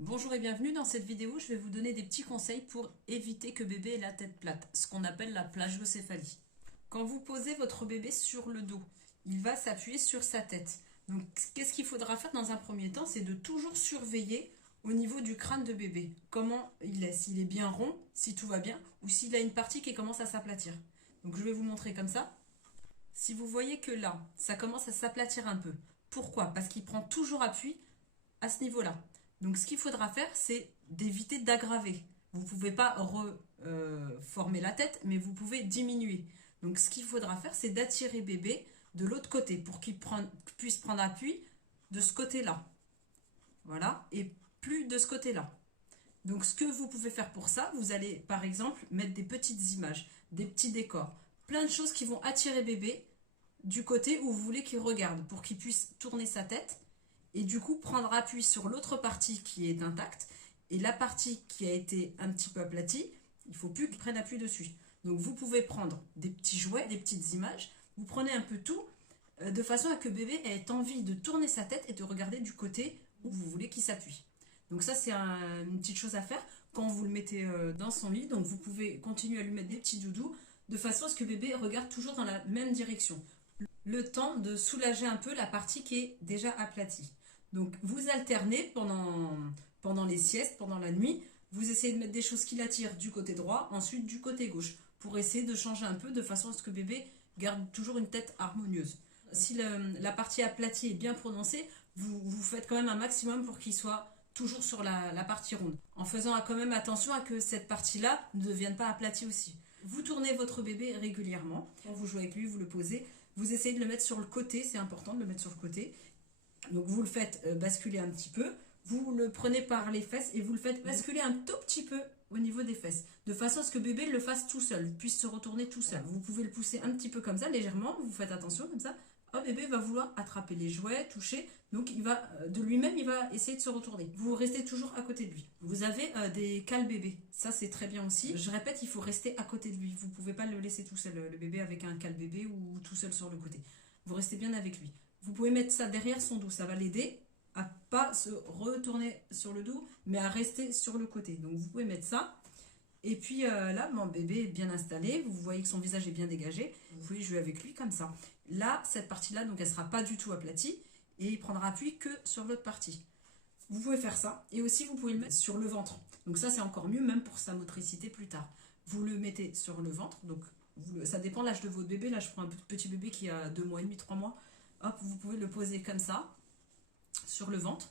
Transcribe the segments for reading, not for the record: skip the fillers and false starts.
Bonjour et bienvenue. Dans cette vidéo, je vais vous donner des petits conseils pour éviter que bébé ait la tête plate, ce qu'on appelle la plagiocéphalie. Quand vous posez votre bébé sur le dos, il va s'appuyer sur sa tête. Donc, qu'est-ce qu'il faudra faire dans un premier temps? C'est de toujours surveiller au niveau du crâne de bébé. Comment il est, s'il est bien rond, si tout va bien, ou s'il a une partie qui commence à s'aplatir. Donc, je vais vous montrer comme ça. Si vous voyez que là, ça commence à s'aplatir un peu. Pourquoi? Parce qu'il prend toujours appui à ce niveau-là. Donc ce qu'il faudra faire, c'est d'éviter d'aggraver. Vous ne pouvez pas reformer la tête, mais vous pouvez diminuer. Donc ce qu'il faudra faire, c'est d'attirer bébé de l'autre côté pour qu'il puisse prendre appui de ce côté-là. Voilà, et plus de ce côté-là. Donc ce que vous pouvez faire pour ça, vous allez par exemple mettre des petites images, des petits décors, plein de choses qui vont attirer bébé du côté où vous voulez qu'il regarde pour qu'il puisse tourner sa tête et du coup prendre appui sur l'autre partie qui est intacte et la partie qui a été un petit peu aplatie, il ne faut plus qu'il prenne appui dessus. Donc vous pouvez prendre des petits jouets, des petites images, vous prenez un peu tout de façon à que bébé ait envie de tourner sa tête et de regarder du côté où vous voulez qu'il s'appuie. Donc ça c'est une petite chose à faire quand vous le mettez dans son lit. Donc vous pouvez continuer à lui mettre des petits doudous de façon à ce que bébé regarde toujours dans la même direction. Le temps de soulager un peu la partie qui est déjà aplatie. Donc vous alternez pendant les siestes, pendant la nuit, vous essayez de mettre des choses qui l'attirent du côté droit, ensuite du côté gauche, pour essayer de changer un peu de façon à ce que bébé garde toujours une tête harmonieuse. Si la partie aplatie est bien prononcée, vous faites quand même un maximum pour qu'il soit toujours sur la partie ronde, en faisant quand même attention à que cette partie-là ne devienne pas aplatie aussi. Vous tournez votre bébé régulièrement, quand vous jouez avec lui, vous le posez, vous essayez de le mettre sur le côté, c'est important de le mettre sur le côté. Donc vous le faites basculer un petit peu, vous le prenez par les fesses et vous le faites basculer un tout petit peu au niveau des fesses, de façon à ce que bébé le fasse tout seul, puisse se retourner tout seul. Vous pouvez le pousser un petit peu comme ça, légèrement, vous faites attention comme ça. Oh, bébé va vouloir attraper les jouets, toucher, donc il va de lui-même, il va essayer de se retourner. Vous restez toujours à côté de lui. Vous avez des cale-bébés, ça c'est très bien aussi. Je répète, il faut rester à côté de lui. Vous ne pouvez pas le laisser tout seul, le bébé avec un cale-bébé ou tout seul sur le côté. Vous restez bien avec lui. Vous pouvez mettre ça derrière son dos, ça va l'aider à pas se retourner sur le dos, mais à rester sur le côté. Donc vous pouvez mettre ça. Et puis là, mon bébé est bien installé, vous voyez que son visage est bien dégagé, vous pouvez jouer avec lui comme ça. Là, cette partie-là, donc elle sera pas du tout aplatie, et il prendra appui que sur l'autre partie. Vous pouvez faire ça, et aussi vous pouvez le mettre sur le ventre. Donc ça, c'est encore mieux, même pour sa motricité plus tard. Vous le mettez sur le ventre, donc ça dépend de l'âge de votre bébé. Là, je prends un petit bébé qui a 2 mois et demi, 3 mois. Hop, vous pouvez le poser comme ça, sur le ventre.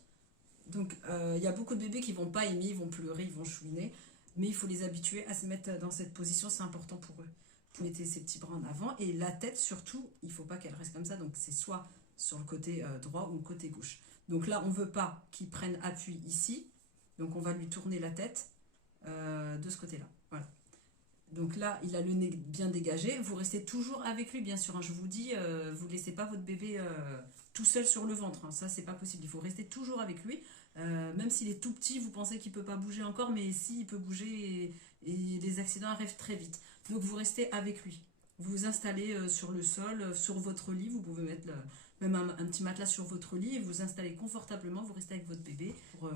Donc, il y a beaucoup de bébés qui vont pas aimer, ils vont pleurer, ils vont chouiner. Mais il faut les habituer à se mettre dans cette position, c'est important pour eux. Vous mettez ces petits bras en avant et la tête surtout, il ne faut pas qu'elle reste comme ça, donc c'est soit sur le côté droit ou le côté gauche. Donc là, on ne veut pas qu'il prenne appui ici, donc on va lui tourner la tête de ce côté-là. Voilà. Donc là, il a le nez bien dégagé. Vous restez toujours avec lui, bien sûr, hein. Je vous dis, vous ne laissez pas votre bébé tout seul sur le ventre, hein. Ça, c'est pas possible. Il faut rester toujours avec lui. Même s'il est tout petit, vous pensez qu'il ne peut pas bouger encore, mais si, il peut bouger et les accidents arrivent très vite. Donc vous restez avec lui. Vous vous installez sur le sol, sur votre lit. Vous pouvez mettre même un petit matelas sur votre lit et vous installez confortablement. Vous restez avec votre bébé pour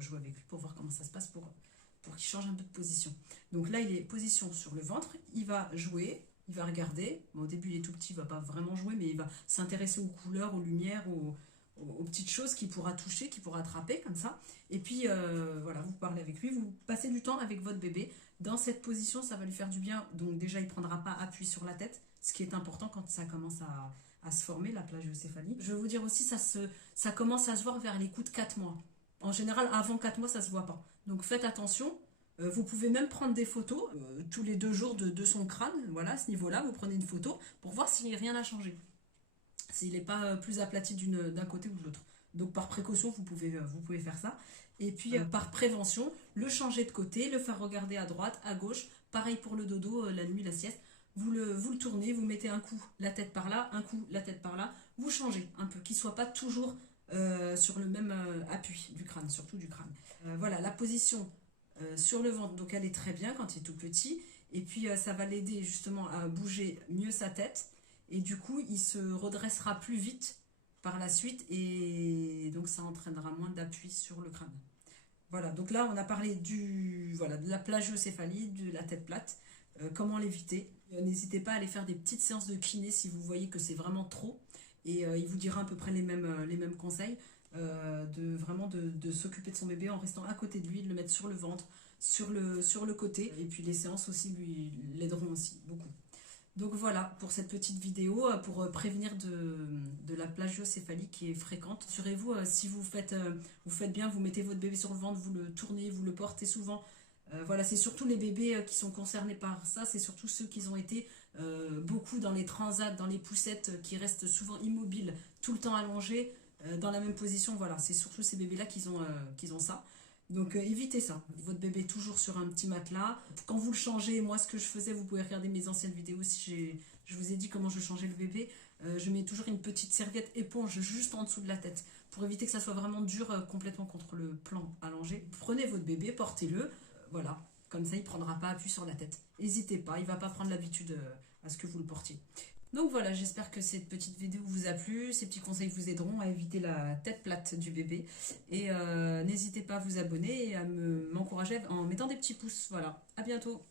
jouer avec lui, pour voir comment ça se passe pour qu'il change un peu de position. Donc là, il est position sur le ventre, il va jouer, il va regarder. Bon, au début, il est tout petit, il ne va pas vraiment jouer, mais il va s'intéresser aux couleurs, aux lumières, aux petites choses qu'il pourra toucher, qu'il pourra attraper, comme ça. Et puis, voilà, vous parlez avec lui, vous passez du temps avec votre bébé. Dans cette position, ça va lui faire du bien. Donc déjà, il ne prendra pas appui sur la tête, ce qui est important quand ça commence à se former, la plagiocéphalie. Je vais vous dire aussi, ça commence à se voir vers les coups de 4 mois. En général, avant 4 mois, ça ne se voit pas. Donc faites attention. Vous pouvez même prendre des photos tous les 2 jours de son crâne. Voilà, à ce niveau-là, vous prenez une photo pour voir si rien n'a changé. S'il n'est pas plus aplati d'un côté ou de l'autre. Donc par précaution, vous pouvez faire ça. Et puis par prévention, le changer de côté, le faire regarder à droite, à gauche. Pareil pour le dodo, la nuit, la sieste. Vous le tournez, vous mettez un coup la tête par là, un coup la tête par là. Vous changez un peu, qu'il ne soit pas toujours sur le même appui du crâne, surtout du crâne. Voilà, la position sur le ventre, donc elle est très bien quand il est tout petit. Et puis ça va l'aider justement à bouger mieux sa tête. Et du coup, il se redressera plus vite par la suite. Et donc ça entraînera moins d'appui sur le crâne. Voilà, donc là on a parlé voilà, de la plagiocéphalie, de la tête plate, comment l'éviter. N'hésitez pas à aller faire des petites séances de kiné si vous voyez que c'est vraiment trop. Et il vous dira à peu près les mêmes conseils. De s'occuper de son bébé en restant à côté de lui, de le mettre sur le ventre, sur le côté. Et puis les séances aussi l'aideront aussi beaucoup. Donc voilà pour cette petite vidéo pour prévenir de la plagiocéphalie qui est fréquente. Assurez-vous, si vous faites bien, vous mettez votre bébé sur le ventre, vous le tournez, vous le portez souvent. Voilà, c'est surtout les bébés qui sont concernés par ça, c'est surtout ceux qui ont été beaucoup dans les transats, dans les poussettes, qui restent souvent immobiles, tout le temps allongés, dans la même position. Voilà, c'est surtout ces bébés-là qui ont ça. Donc évitez ça. Votre bébé est toujours sur un petit matelas. Quand vous le changez, moi ce que je faisais, vous pouvez regarder mes anciennes vidéos si je vous ai dit comment je changeais le bébé. Je mets toujours une petite serviette éponge juste en dessous de la tête pour éviter que ça soit vraiment dur complètement contre le plan allongé. Prenez votre bébé, portez-le, voilà. Comme ça, il ne prendra pas appui sur la tête. N'hésitez pas, il ne va pas prendre l'habitude à ce que vous le portiez. Donc voilà, j'espère que cette petite vidéo vous a plu. Ces petits conseils vous aideront à éviter la tête plate du bébé. Et n'hésitez pas à vous abonner et à m'encourager en mettant des petits pouces. Voilà, à bientôt.